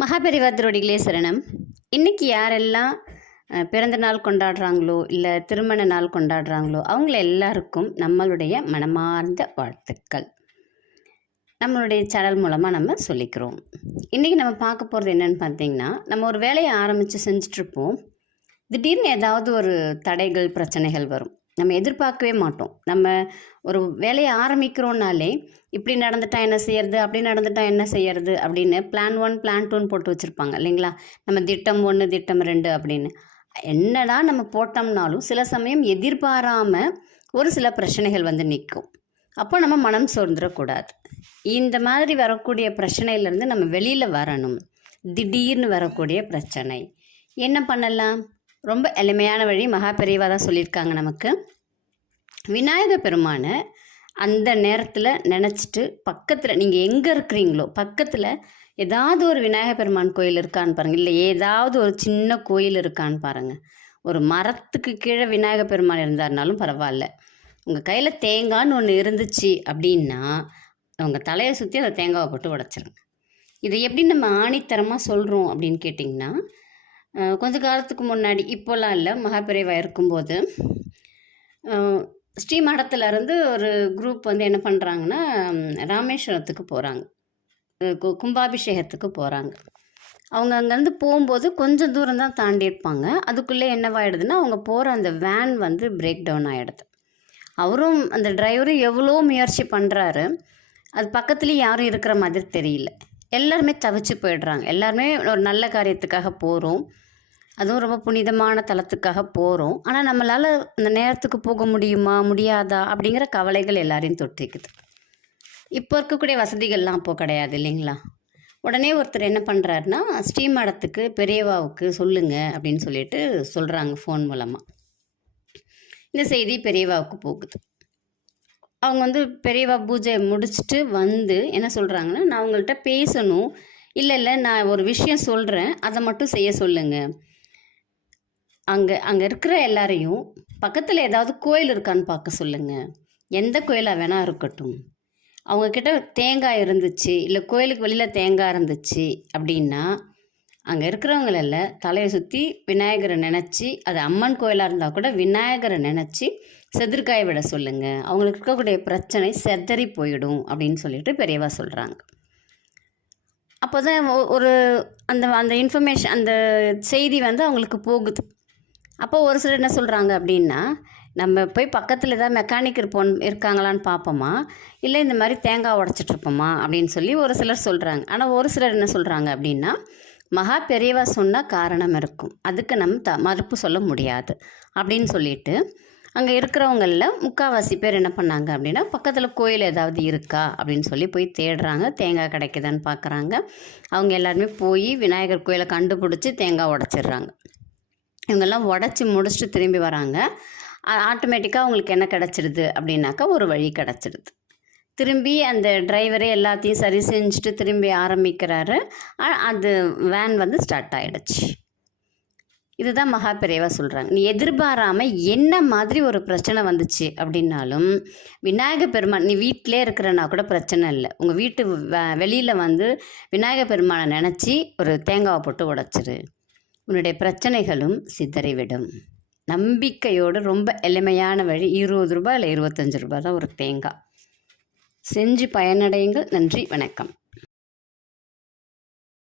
மகாபெரிவா திருவடிகளே சரணம். இன்னைக்கு யாரெல்லாம் பிறந்த நாள் கொண்டாடுறாங்களோ இல்லை திருமண நாள் கொண்டாடுறாங்களோ அவங்கள எல்லாருக்கும் நம்மளுடைய மனமார்ந்த வாழ்த்துக்கள். நம்மளுடைய சேனல் மூலமாக நம்ம சொல்லிக்கிறோம். இன்றைக்கி நம்ம பார்க்க போகிறது என்னன்னு பார்த்தீங்கன்னா நம்ம ஒரு வேலையை ஆரம்பித்து செஞ்சிட்ருப்போம் திடீர்னு ஏதாவது ஒரு தடைகள் பிரச்சனைகள் வரும். நம்ம எதிர்பார்க்கவே மாட்டோம். நம்ம ஒரு வேலையை ஆரம்பிக்கிறோன்னாலே இப்படி நடந்துட்டா என்ன செய்யறது? அப்படி நடந்துட்டா என்ன செய்யறது? அப்படின்னு பிளான் ஒன் பிளான் டூன்னு போட்டு வச்சுருப்பாங்க இல்லைங்களா? நம்ம திட்டம் ஒன்று திட்டம் ரெண்டு அப்படின்னு. என்னடா நம்ம போட்டோம்னாலும் சில சமயம் எதிர்பாராமல் ஒரு சில பிரச்சனைகள் வந்து நிற்கும். அப்போ நம்ம மனம் சோர்ந்துடக்கூடாது இந்த மாதிரி வரக்கூடிய பிரச்சனையிலேருந்து நம்ம வெளியில் வரணும். திடீர்னு வரக்கூடிய பிரச்சனை. என்ன பண்ணலாம்? ரொம்ப எளிமையான வழி மகா பெரியவா தான் சொல்லியிருக்காங்க நமக்கு. விநாயக பெருமானை அந்த நேரத்தில் நினச்சிட்டு பக்கத்தில் நீங்கள் எங்கே இருக்கிறீங்களோ பக்கத்தில் ஏதாவது ஒரு விநாயக பெருமான் கோயில் இருக்கான்னு பாருங்கள் இல்லை ஏதாவது ஒரு சின்ன கோயில் இருக்கான்னு பாருங்கள் ஒரு மரத்துக்கு கீழே விநாயக பெருமான் இருந்தாருனாலும் பரவாயில்ல. உங்கள் கையில் தேங்காய்னு ஒன்று இருந்துச்சு அப்படின்னா உங்கள் தலையை சுற்றி அந்த தேங்காவை போட்டு உடச்சிருங்க. இதை எப்படி நம்ம ஆணித்தரமாக சொல்கிறோம் அப்படின்னு கேட்டிங்கன்னா கொஞ்ச காலத்துக்கு முன்னாடி இப்போல்லாம் இல்லை மகாபிரிவாக இருக்கும்போது. அஹ், ஸ்ரீமடத்துல இருந்து ஒரு குரூப் வந்து என்ன பண்ணுறாங்கன்னா ராமேஸ்வரத்துக்கு போகிறாங்க கும்பாபிஷேகத்துக்கு போகிறாங்க அவங்க அங்கேருந்து போகும்போது கொஞ்சம் தூரம் தான் தாண்டி இருப்பாங்க. அதுக்குள்ளே என்னவாயிடுதுன்னா அவங்க போகிற அந்த வேன் வந்து பிரேக் டவுன் ஆகிடுது அவரும் அந்த டிரைவரும் எவ்வளோ முயற்சி பண்ணுறாரு அது பக்கத்துலேயும் யாரும் இருக்கிற மாதிரி தெரியல. எல்லாருமே தவிச்சு போயிடுறாங்க. எல்லாருமே ஒரு நல்ல காரியத்துக்காக போகிறோம் அதுவும் ரொம்ப புனிதமான தலத்துக்காக போகிறோம் ஆனால் நம்மளால் அந்த நேரத்துக்கு போக முடியுமா முடியாதா அப்படிங்கிற கவலைகள் எல்லாரையும் தொற்றிக்குது இப்போ இருக்கக்கூடிய வசதிகள்லாம் அப்போது கிடையாது இல்லைங்களா? உடனே ஒருத்தர் என்ன பண்ணுறாருன்னா ஸ்ரீமடத்துக்கு பெரியவாவுக்கு சொல்லுங்க அப்படின்னு சொல்லிட்டு சொல்கிறாங்க ஃபோன் மூலமாக இந்த செய்தி பெரியவாவுக்கு போகுது. அவங்க வந்து பெரியவா பூஜை முடிச்சுட்டு வந்து என்ன சொல்கிறாங்கன்னா நான் அவங்கள்ட்ட பேசணும். இல்லை இல்லை நான் ஒரு விஷயம் சொல்கிறேன் அதை மட்டும் செய்ய சொல்லுங்கள் அங்கே அங்கே இருக்கிற எல்லாரையும் பக்கத்தில் ஏதாவது கோயில் இருக்கான்னு பார்க்க சொல்லுங்கள் எந்த கோயிலாக வேணால் இருக்கட்டும். அவங்கக்கிட்ட தேங்காய் இருந்துச்சு இல்லை கோயிலுக்கு வெளியில் தேங்காய் இருந்துச்சு அப்படின்னா அங்கே இருக்கிறவங்களெல்லாம் தலையை சுற்றி விநாயகரை நினச்சி அது அம்மன் கோயிலாக இருந்தால் கூட விநாயகரை நினச்சி செதிர்காய விட சொல்லுங்கள் அவங்களுக்கு இருக்கக்கூடிய பிரச்சனை செதறி போயிடும் அப்படின்னு சொல்லிட்டு பெரியவா சொல்கிறாங்க அப்போ தான் ஒரு அந்த அந்த இன்ஃபர்மேஷன் அந்த செய்தி வந்து அவங்களுக்கு போகுது. அப்போ ஒரு சிலர் என்ன சொல்கிறாங்க அப்படின்னா நம்ம போய் பக்கத்தில் ஏதாவது மெக்கானிக் இருப்போம் இருக்காங்களான்னு பார்ப்போமா இல்லை இந்த மாதிரி தேங்காய் உடச்சிட்ருப்போமா அப்படின்னு சொல்லி ஒரு சிலர் சொல்கிறாங்க ஆனால் ஒரு சிலர் என்ன சொல்கிறாங்க அப்படின்னா மகா பெரியவா சொன்ன காரணம் இருக்கும். அதுக்கு நம்ம த மறுப்பு சொல்ல முடியாது. அப்படின்னு சொல்லிட்டு அங்கே இருக்கிறவங்களில் முக்கால்வாசி பேர் என்ன பண்ணாங்க அப்படின்னா பக்கத்தில் கோயில் ஏதாவது இருக்கா அப்படின்னு சொல்லி போய் தேடுறாங்க. தேங்காய் கிடைக்குதான்னு பார்க்குறாங்க அவங்க எல்லாருமே போய் விநாயகர் கோயிலை கண்டுபிடிச்சி தேங்காய் உடச்சிடுறாங்க. இவங்கெல்லாம் உடச்சி முடிச்சுட்டு திரும்பி வராங்க. ஆட்டோமேட்டிக்காக அவங்களுக்கு என்ன கிடச்சிடுது அப்படின்னாக்கா ஒரு வழி கிடச்சிடுது திரும்பி அந்த டிரைவரே எல்லாத்தையும் சரி செஞ்சுட்டு திரும்பி ஆரம்பிக்கிறாரு. அது வேன் வந்து ஸ்டார்ட் ஆகிடுச்சு இதுதான் மகா பெரியவா சொல்கிறாங்க நீ எதிர்பாராமல் என்ன மாதிரி ஒரு பிரச்சனை வந்துச்சு அப்படின்னாலும் விநாயக பெருமான் நீ வீட்டிலே இருக்கிறனா கூட பிரச்சனை இல்லை. உங்கள் வீட்டு வெளியில் வந்து விநாயக பெருமானை நினச்சி ஒரு தேங்காவை போட்டு உடைச்சிரு. உன்னுடைய பிரச்சனைகளும் சிதறிவிடும். நம்பிக்கையோடு ரொம்ப எளிமையான வழி இருபது ரூபாய் இல்லை இருபத்தஞ்சு ரூபாய் தான் ஒரு தேங்காய். செஞ்சு பயனடையுங்கள். நன்றி வணக்கம்.